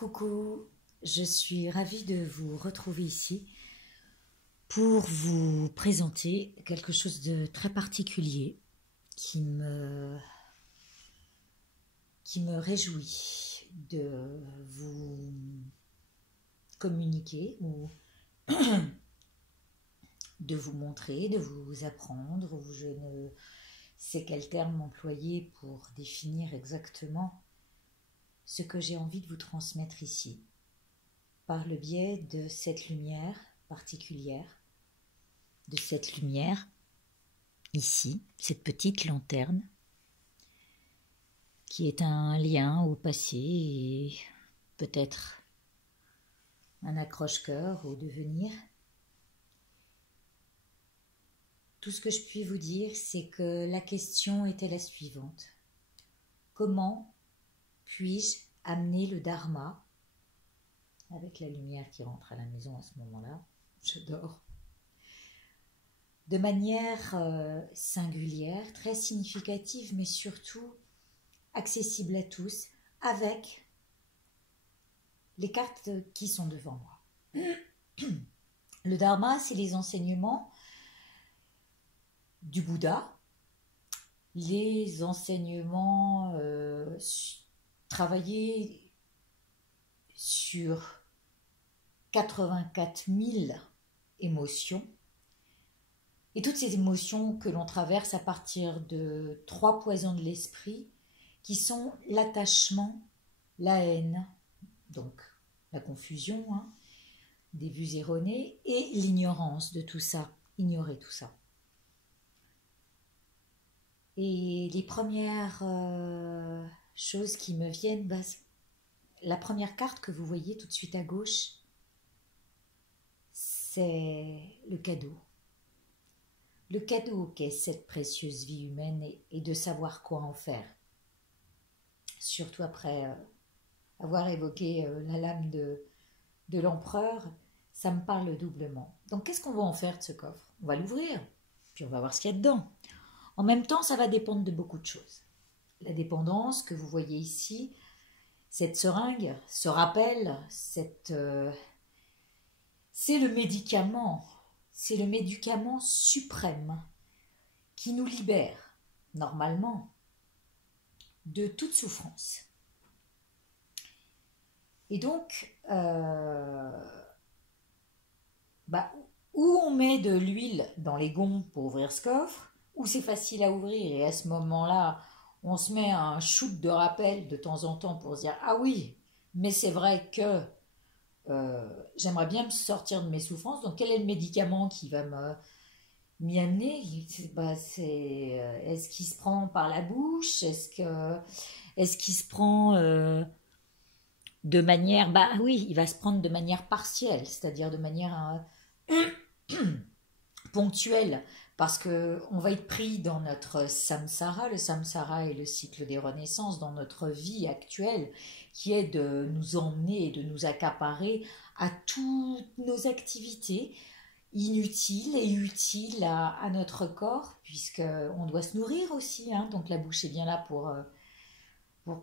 Coucou, je suis ravie de vous retrouver ici pour vous présenter quelque chose de très particulier qui me réjouit de vous communiquer ou de vous montrer, de vous apprendre, ou je ne sais quel terme employer pour définir exactement ce que j'ai envie de vous transmettre ici, par le biais de cette lumière particulière, de cette lumière ici, cette petite lanterne, qui est un lien au passé et peut-être un accroche-cœur au devenir. Tout ce que je puis vous dire, c'est que la question était la suivante. Comment puis-je amener le dharma, avec la lumière qui rentre à la maison à ce moment-là, j'adore, de manière singulière, très significative, mais surtout accessible à tous, avec les cartes qui sont devant moi. Le dharma, c'est les enseignements du Bouddha, les enseignements travaillés sur 84 000 émotions, et toutes ces émotions que l'on traverse à partir de 3 poisons de l'esprit, qui sont l'attachement, la haine, donc la confusion, des vues erronées, et l'ignorance de tout ça, ignorer tout ça. Et les premières choses qui me viennent, la première carte que vous voyez tout de suite à gauche, c'est le cadeau. Le cadeau qu'est cette précieuse vie humaine et de savoir quoi en faire. Surtout après avoir évoqué la lame de l'empereur, ça me parle doublement. Donc qu'est-ce qu'on va en faire de ce coffre? On va l'ouvrir, puis on va voir ce qu'il y a dedans. En même temps, ça va dépendre de beaucoup de choses. La dépendance que vous voyez ici, cette seringue, ce rappel, c'est le médicament suprême qui nous libère, normalement, de toute souffrance. Et donc, où on met de l'huile dans les gonds pour ouvrir ce coffre, où c'est facile à ouvrir, et à ce moment-là, on se met un shoot de rappel de temps en temps pour se dire « Ah oui, mais c'est vrai que j'aimerais bien me sortir de mes souffrances, donc quel est le médicament qui va m'y amener ?» Est-ce qu'il se prend par la bouche? Est-ce qu'il se prend de manière... oui, il va se prendre de manière partielle, c'est-à-dire de manière ponctuelle, parce qu'on va être pris dans notre samsara. Le samsara est le cycle des renaissances dans notre vie actuelle, qui est de nous emmener et de nous accaparer à toutes nos activités inutiles et utiles à notre corps, puisqu'on doit se nourrir aussi, donc la bouche est bien là pour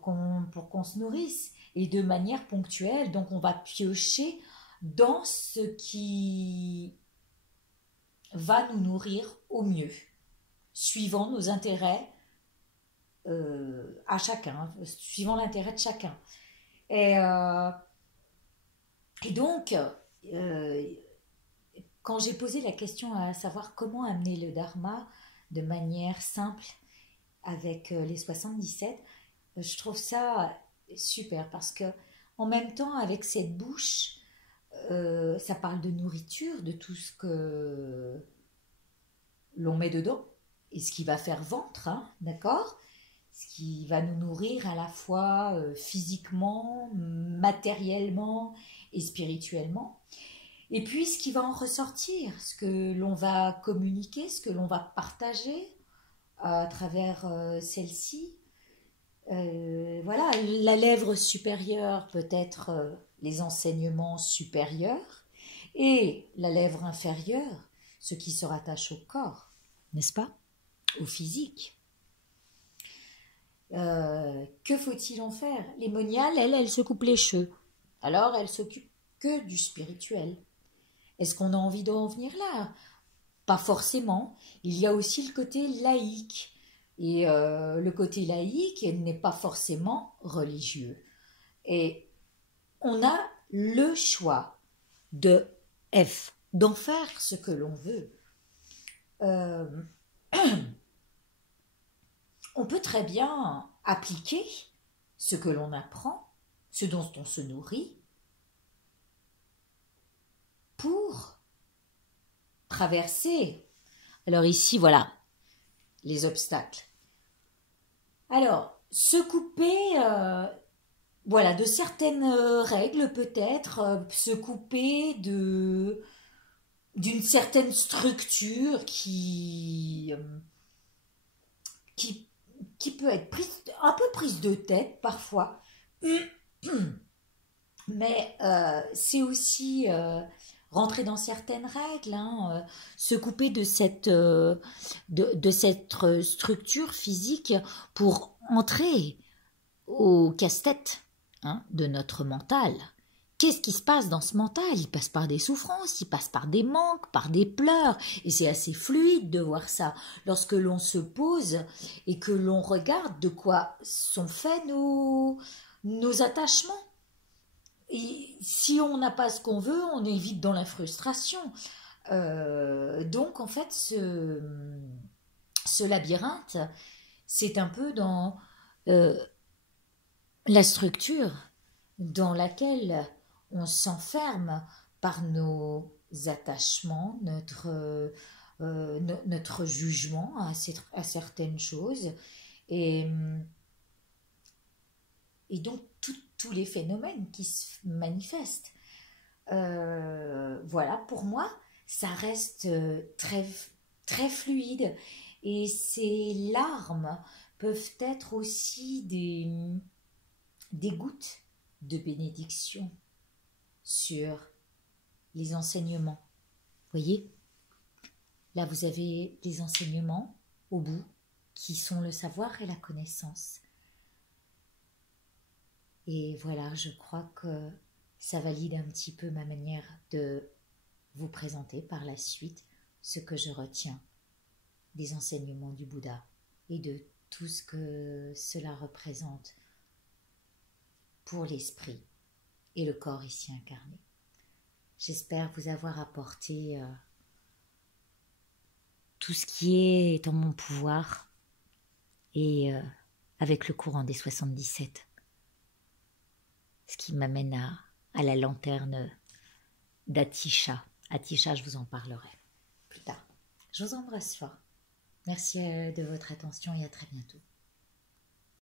qu'on se nourrisse, et de manière ponctuelle. Donc on va piocher dans ce qui va nous nourrir au mieux, suivant nos intérêts à chacun, suivant l'intérêt de chacun. Et donc, quand j'ai posé la question à savoir comment amener le dharma de manière simple avec les 77, je trouve ça super, parce que en même temps, avec cette bouche, ça parle de nourriture, de tout ce que l'on met dedans, et ce qui va faire ventre, d'accord? Ce qui va nous nourrir à la fois physiquement, matériellement et spirituellement. Et puis ce qui va en ressortir, ce que l'on va communiquer, ce que l'on va partager à travers celle-ci. Voilà, la lèvre supérieure peut être les enseignements supérieurs, et la lèvre inférieure, ce qui se rattache au corps, n'est-ce pas? Au physique. Que faut-il en faire? Les moniales, elle se coupe les cheveux. Alors elle s'occupe que du spirituel. Est-ce qu'on a envie d'en venir là? Pas forcément. Il y a aussi le côté laïque. Et le côté laïque n'est pas forcément religieux. Et on a le choix de d'en faire ce que l'on veut. Euh, on peut très bien appliquer ce que l'on apprend, ce dont on se nourrit, pour traverser. Alors ici, voilà, les obstacles. Alors, se couper, voilà, de certaines règles peut-être, se couper d'une certaine structure qui, qui peut être un peu prise de tête parfois. Mais c'est aussi rentrer dans certaines règles, hein, se couper de cette structure physique pour entrer au casse-tête, hein, de notre mental. Qu'est-ce qui se passe dans ce mental? Il passe par des souffrances, il passe par des manques, par des pleurs. Et c'est assez fluide de voir ça. Lorsque l'on se pose et que l'on regarde de quoi sont faits nos attachements. Et si on n'a pas ce qu'on veut, on est vite dans la frustration. Donc en fait, ce labyrinthe, c'est un peu dans euh, la structure dans laquelle on s'enferme par nos attachements, notre jugement à certaines choses. Et, et donc tous les phénomènes qui se manifestent. Voilà, pour moi, ça reste très, très fluide. Et ces larmes peuvent être aussi des gouttes de bénédiction sur les enseignements. Voyez, là vous avez les enseignements au bout qui sont le savoir et la connaissance. Et voilà, je crois que ça valide un petit peu ma manière de vous présenter par la suite ce que je retiens des enseignements du Bouddha et de tout ce que cela représente pour l'esprit et le corps ici incarné. J'espère vous avoir apporté tout ce qui est en mon pouvoir et avec le courant des 77. Ce qui m'amène à la lanterne d'Atisha. Atisha, je vous en parlerai plus tard. Je vous embrasse fort. Merci de votre attention et à très bientôt.